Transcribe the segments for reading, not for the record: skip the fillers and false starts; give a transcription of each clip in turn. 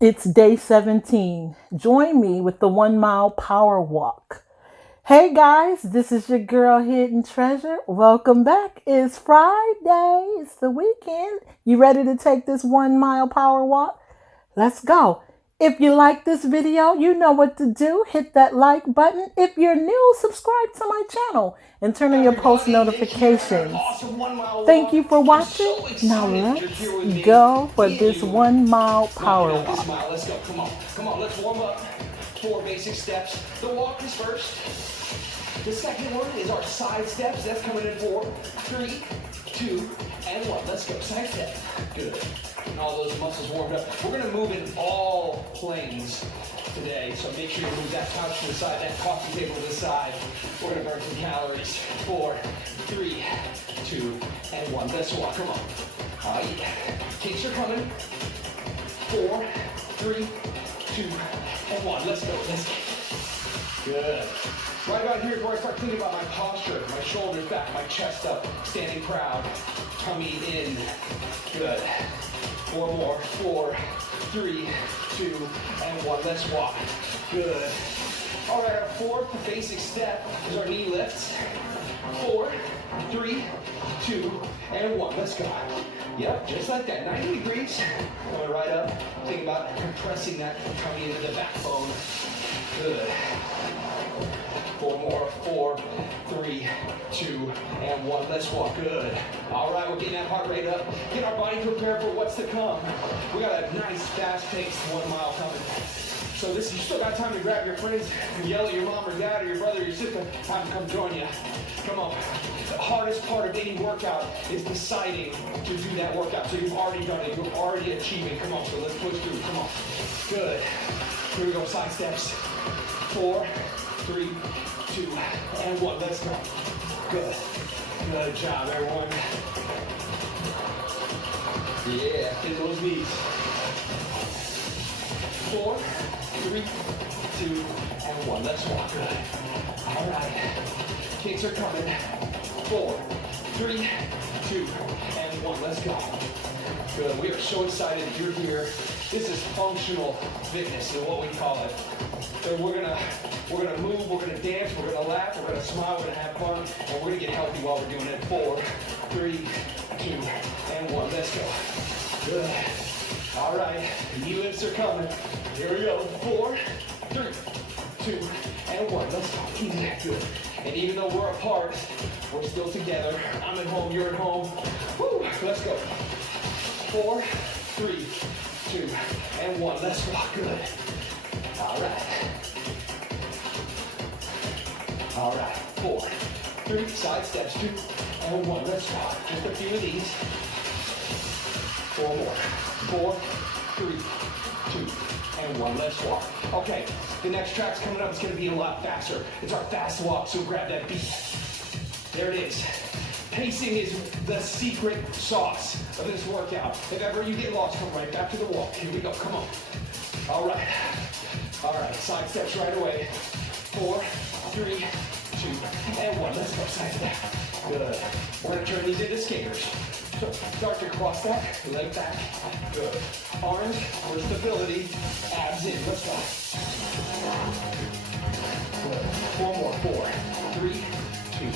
It's day 17. Join me with the 1 mile power walk. Hey guys, this is your girl Hidden Treasure. Welcome back. It's Friday. It's the weekend. You ready to take this 1 mile power walk? Let's go. If you like this video, you know what to do. Hit that like button. If you're new, subscribe to my channel and turn on your post notifications. Thank you for watching. Now let's go for this 1 mile power walk. Let's go. Come on. Let's warm up. 4 basic steps. The walk is first. The second one is our side steps. That's coming in 4, 3, 2, and 1. Let's go. Side step. Good. And all those muscles warmed up. We're going to move in all planes today, so make sure you move that couch to the side, that coffee table to the side. We're going to burn some calories. 4, 3, 2, and 1. Let's walk. Come on. Yeah. Kicks are coming. 4, 3, 2, and 1. Let's go. Good. Right about here is where I start thinking about my posture, my shoulders back, my chest up, standing proud, tummy in. Good. 4 more. 4, 3, 2, and 1. Let's walk. Good. All right, our 4th basic step is our knee lifts. 4, 3, 2, and 1. Let's go. Yep, just like that. 90 degrees. Going right up. Think about compressing that tummy into the backbone. Good. 4 more. 4, 3, 2, and 1. Let's walk. Good. All right, we're getting that heart rate up. Get our body prepared for what's to come. We got a nice, fast-paced 1 mile coming. So you still got time to grab your friends and yell at your mom or dad or your brother or your sister, have them come join you. Come on. The hardest part of any workout is deciding to do that workout. So you've already done it. You're already achieving. Come on, so let's push through. Come on. Good. Here we go. Side steps. 4, 3, 2, and 1. Let's go. Good. Good job, everyone. Yeah, get those knees. 4, 3, 2, and 1. Let's walk. Good. All right. Kicks are coming. 4, 3, 2, and 1. Let's go. Good. We are so excited that you're here. This is functional fitness is what we call it. So we're gonna move, we're gonna dance, we're gonna laugh, we're gonna smile, we're gonna have fun, and we're gonna get healthy while we're doing it. 4, 3, 2, and 1. Let's go. Good. All right. Knee lifts are coming. Here we go. 4, 3, 2, and 1. Let's go. Easy. Good. And even though we're apart, we're still together. I'm at home, you're at home. Woo. Let's go. 4, 3, 2, and 1. Let's go. Good. All right. All right. 4, 3, side steps, 2, and 1. Let's go. Just a few of these. 4 more. 4, 3, 2, and 1. Let's walk. Okay, the next track's coming up. It's going to be a lot faster. It's our fast walk, so grab that beat. There it is. Pacing is the secret sauce of this workout. If ever you get lost, come right back to the walk. Here we go. Come on. All right. All right. Side steps right away. 4, 3, 2, and 1. Let's go. Side step. Good. We're going to turn these into skaters. So start to cross that, leg back. Good. Arms for stability. Abs in. Let's go. Good. 4 more. 4, 3, 2,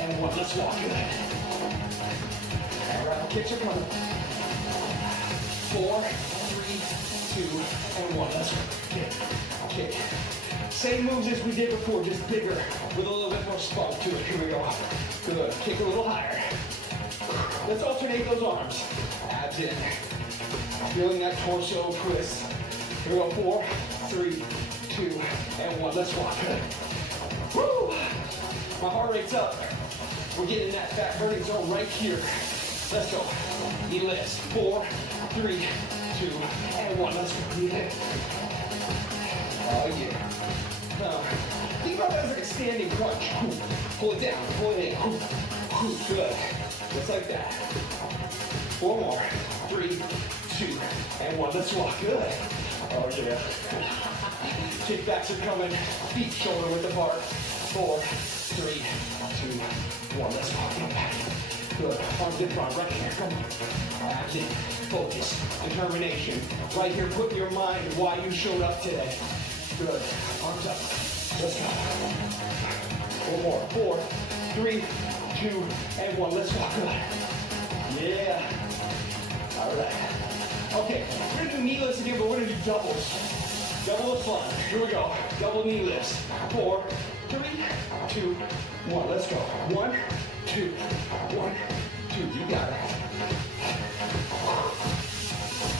and 1. Let's walk. Good. All right. Kicks are coming. 4, 3, 2, and 1. Let's go. Kick. Same moves as we did before, just bigger with a little bit more spunk to it. Here we go. Good. Kick a little higher. Let's alternate those arms. Abs in. Feeling that torso twist. Here we go. 4, 3, 2, and 1. Let's walk. Good. Woo! My heart rate's up. We're getting that fat burning zone right here. Let's go. Knee lifts. 4, 3, 2, and 1. Let's go. Oh yeah. Think about that as like a standing crunch. Pull it down. Pull it in. Good. Just like that. 4 more. 3, 2, and 1. Let's walk. Good. Oh yeah. Kickbacks are coming. Feet shoulder width apart. 4, 3, 2, 1. Let's walk. Come back. Good. Arms in front, right here. Come on. Action, focus, determination. Right here, put in your mind why you showed up today. Good. Arms up. Let's go. One more. 4, 3, 2, and 1. Let's go. Good. Yeah. All right. Okay, we're gonna do knee lifts again, but we're gonna do doubles. Double the fun. Here we go. Double knee lifts. 4, 3, 2, 1. Let's go. 1, 2, 1, 2. You got it.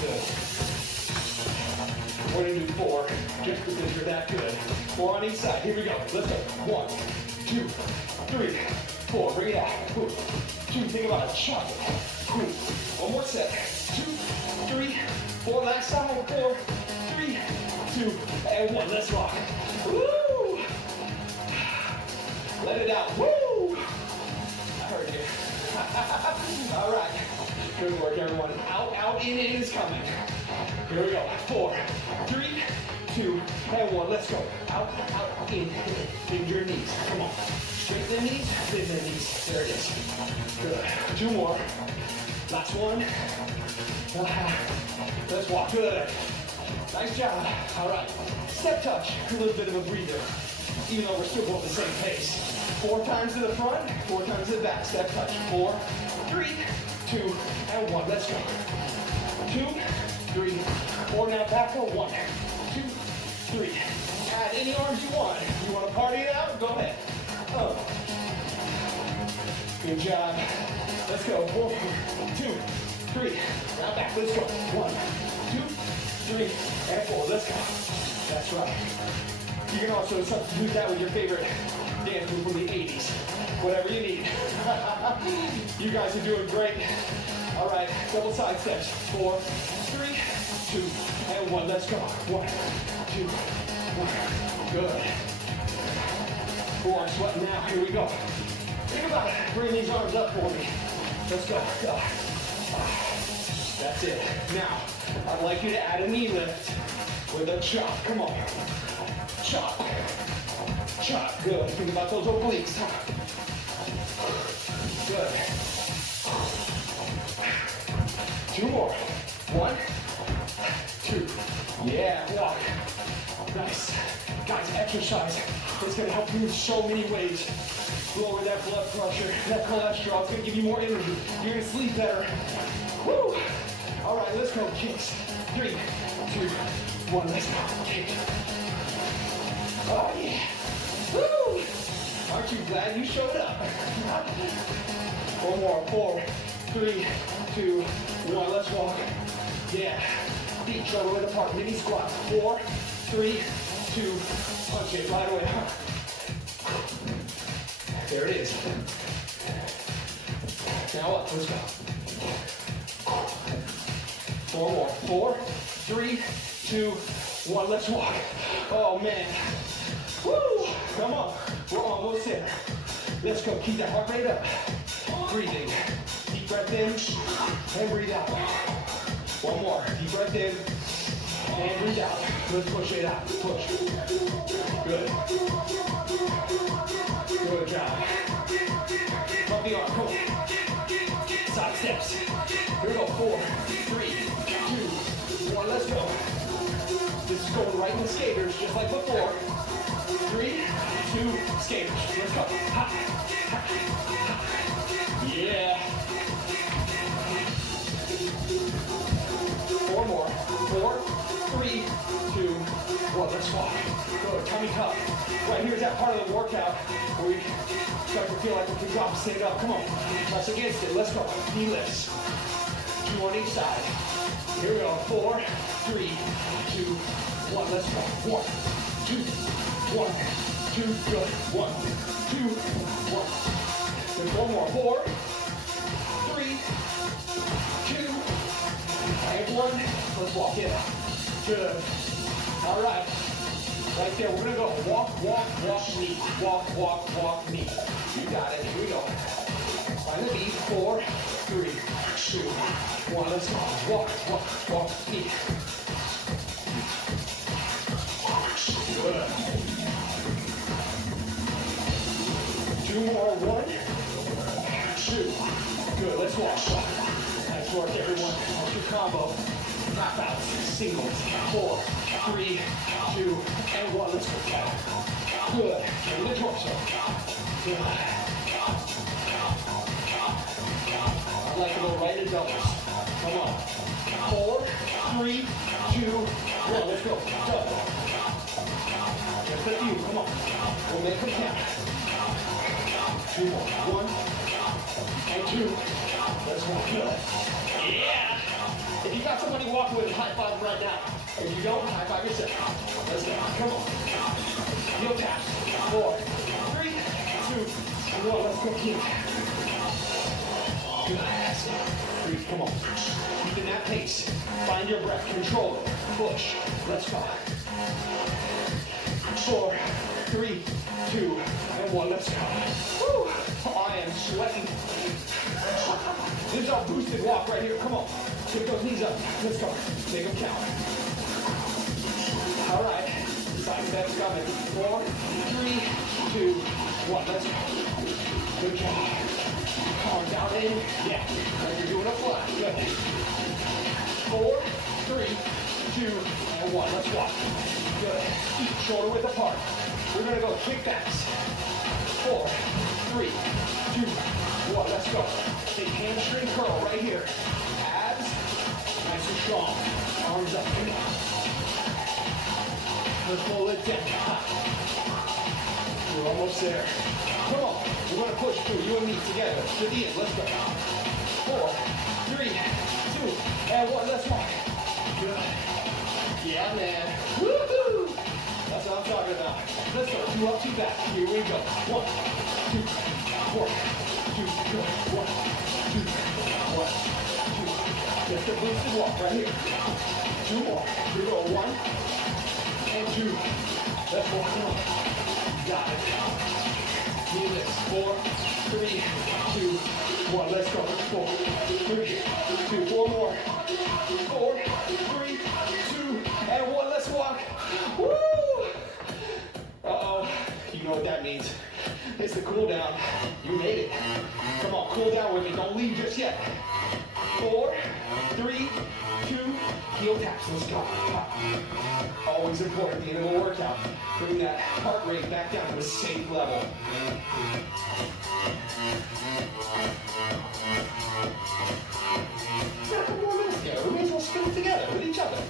Good. We're gonna do 4, just because you're that good. 4 on each side. Here we go. Let's go. 1, 2, 3, 4. Bring it out. 2. Think about it. Chop it. 1 more set. 2, 3, 4. Last time. 4, 3, 2, and 1. Let's rock. Woo! Let it out. Woo! I heard you. All right. Good work, everyone. Out, out, in is coming. Here we go. 4, 3, 2, and 1. Let's go. Out, out, in. Bend your knees. Come on. Straighten the knees, bend the knees. There it is. Good. 2 more. Last one. Let's walk. Good. Nice job. All right. Step touch. A little bit of a breather. Even though we're still going the same pace. 4 times to the front, 4 times to the back. Step touch. 4, 3, 2, and 1. Let's go. 2, 3, 4. Now back up. 1, 2, 3. Add any arms you want. You want to party it out? Go ahead. Oh. Good job. Let's go. 1, 2, 3. Now back. Let's go. 1, 2, 3, and 4. Let's go. That's right. You can also substitute that with your favorite dance move from the 80s. Whatever you need. You guys are doing great. All right, double side steps. 4, 3, 2, and 1. Let's go. 1, 2, 1. Good. Oh, I'm sweating now. Here we go. Think about it. Bring these arms up for me. Let's go. That's it. Now, I'd like you to add a knee lift with a chop. Come on. Chop. Chop. Good. Think about those obliques. Good. 2 more. 1, 2. Yeah, walk. Nice. Guys, exercise. It's going to help you in so many ways. Lower that blood pressure, that cholesterol. It's going to give you more energy. You're going to sleep better. Woo! All right, let's go. Kicks. 3, 2, 1. Let's go. Kick. Oh, yeah. Woo! Aren't you glad you showed up? 1 more. 4, 3, 2, 1. Let's walk. Yeah. Feet shoulder width apart. Mini squat. 4, 3, 2. Punch it right away. There it is. Now up. Let's go. 4 more. 4, 3, 2, 1. Let's walk. Oh, man. Woo! Come on. We're almost there. Let's go. Keep that heart rate up. Breathing. Deep breath in and breathe out. 1 more. Deep breath in and breathe out. Let's push it out. Push. Good. Good job. Pump the arm. Come on. Side steps. Here we go. 4, 3, 2, 1. Let's go. This is going right in the skaters, just like before. 3, 2, skaters. Let's go. Ha. Ha. Yeah. 4 more. 4, 3, 2, 1. Let's walk. Good. Tummy tuck. Right here's that part of the workout where we start to feel like we can drop and stand up. Come on. Press against it. Let's go. Knee lifts. 2 on each side. Here we go. 4, 3, 2, 1. Let's go. 1, 2, 1, 2. Good. 1, 2, 1. There's 1 more. 4, 3, 2, and 1. Let's walk it. Good. All right. Right there. We're going to go walk, walk, walk, knee. Walk, walk, walk, knee. You got it. Here we go. Find the beat. 4, 3, 2, 1. Let's go. Walk, walk, walk, knee. Good. 2 more. 1, 2. Good, let's walk. Nice work, everyone. That's your combo. Half outs, singles. 4, 3, 2, and 1. Let's go. Good. Bring the torso. Good. I'd like to go right to doubles. Come on. 4, 3, 2, 1. Let's go. Double. Just a few. Come on. We'll make them count. 2 more. 1 and 2. Let's go. Good. Yeah. If you got somebody walking with, high five right now. If you don't, high five yourself. Let's go. Come on. Heel taps. 4, 3, 2, 1. Let's go. Good. Breathe. Come on. Keeping that pace. Find your breath. Control it. Push. Let's go. 4, 3, 2, and 1. Let's go. Woo. I am sweating. This is our boosted walk right here. Come on. Get those knees up. Let's go. Make them count. All right. Side steps coming. 4, 3, 2, 1. Let's go. Good job. Arm down in. Yeah. Like you're doing a fly. Good. 4, 3, 2, and 1. Let's walk. Good. Feet shoulder width apart. We're going to go kickbacks. 4, 3, 2, 1. Let's go. Big hamstring curl right here. Abs, nice and strong. Arms up. Let's pull it down. We're almost there. Come on. We're going to push through. You and me together. To the end. Let's go. 4, 3, 2, and 1. Let's walk. Good. Yeah, man. Woohoo! That's what I'm talking about. Let's go. 2 up, 2 back. Here we go. 1, 2, 4, 2, good. 1, 2, 1, 2. Just a boosted walk right here. 2 more. Here we go. 1 and 2. Let's walk. Come on. Got it. Knee lifts. 4, 3, 2, 1. Let's go. 4, 3, 2, 4 more. 4, 3, 2, and 1. Let's walk. Woo! Uh-oh. You know what that means. It's the cool down. You made it. Come on, cool down with me. Don't leave just yet. 4, 3, 2, heel taps. Let's go. Always important at the end of a workout. Bring that heart rate back down to a safe level. Got a couple more minutes here. We may as well spin it together with each other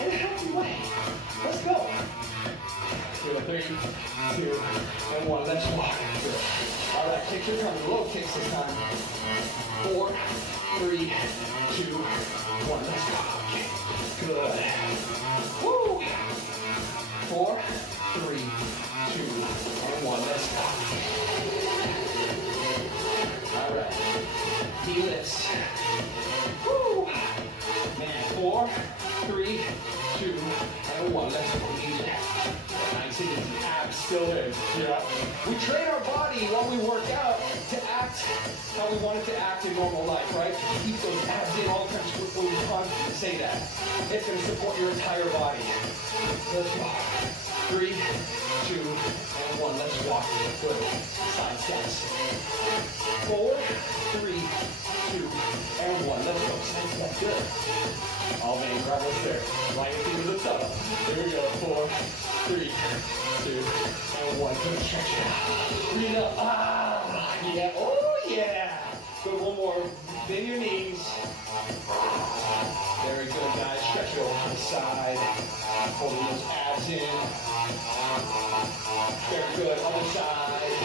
in a healthy way. Let's go. 2, 3, 2, and 1. Let's walk. Good. All right, kicks are coming. Low kicks this time. 4, 3, 2, 1. Let's go. Good. Woo! 4, 3, 2, and 1. Let's go. All right. Knee lifts. Woo! Man, 4, 3, 2, and 1. Let's go. Nice and easy. Abs still there. Yeah. We train our body while we work out to act how we want it to act in normal life, right? Keep those abs in all the time. We constantly say that. It's going to support your entire body. Let's go. 3, 2, and 1. Let's walk. Good. Side steps. 4, 3, 2, and 1. Let's go. Side step. Good. Oh man, grab what's there. Right into the top. Here we go. 4, 3, 2, and 1. Good. Stretch it out. Breathe up. Ah, yeah. Oh yeah. Good. One more. Bend your knees. Very good, guys. Stretch it over to the side. Holding those abs in. Very good. Other side.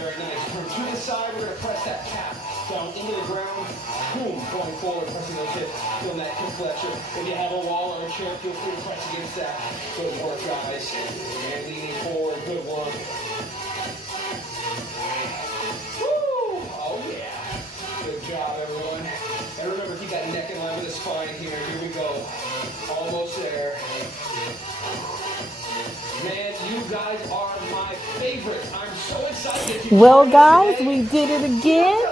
Very nice. Turn to the side. We're going to press that calf down into the ground. Boom. Going forward, pressing those hips. Feeling that hip flexor. If you have a wall or a chair, feel free to press against that. Good work, guys. And leaning forward. Good work. Woo! Oh, yeah. Good job, everyone. And remember, keep that neck in line with the spine here. Here we go. Almost there. Man, you guys are my favorites. I'm so excited. Well, guys, we did it again.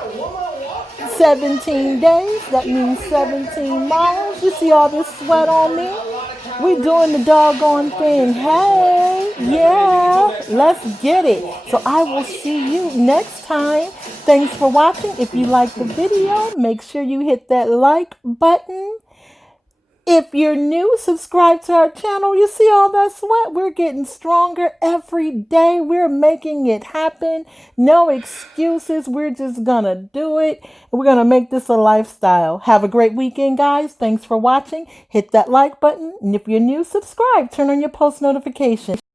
17 days. That means 17 miles. You see all this sweat on me? We doing the doggone thing. Hey. Yeah, let's get it. So I will see you next time. Thanks for watching. If you like the video, make sure you hit that like button. If you're new, subscribe to our channel. You see all that sweat? We're getting stronger every day. We're making it happen. No excuses. We're just gonna do it. We're gonna make this a lifestyle. Have a great weekend, guys. Thanks for watching. Hit that like button. And if you're new, subscribe. Turn on your post notifications.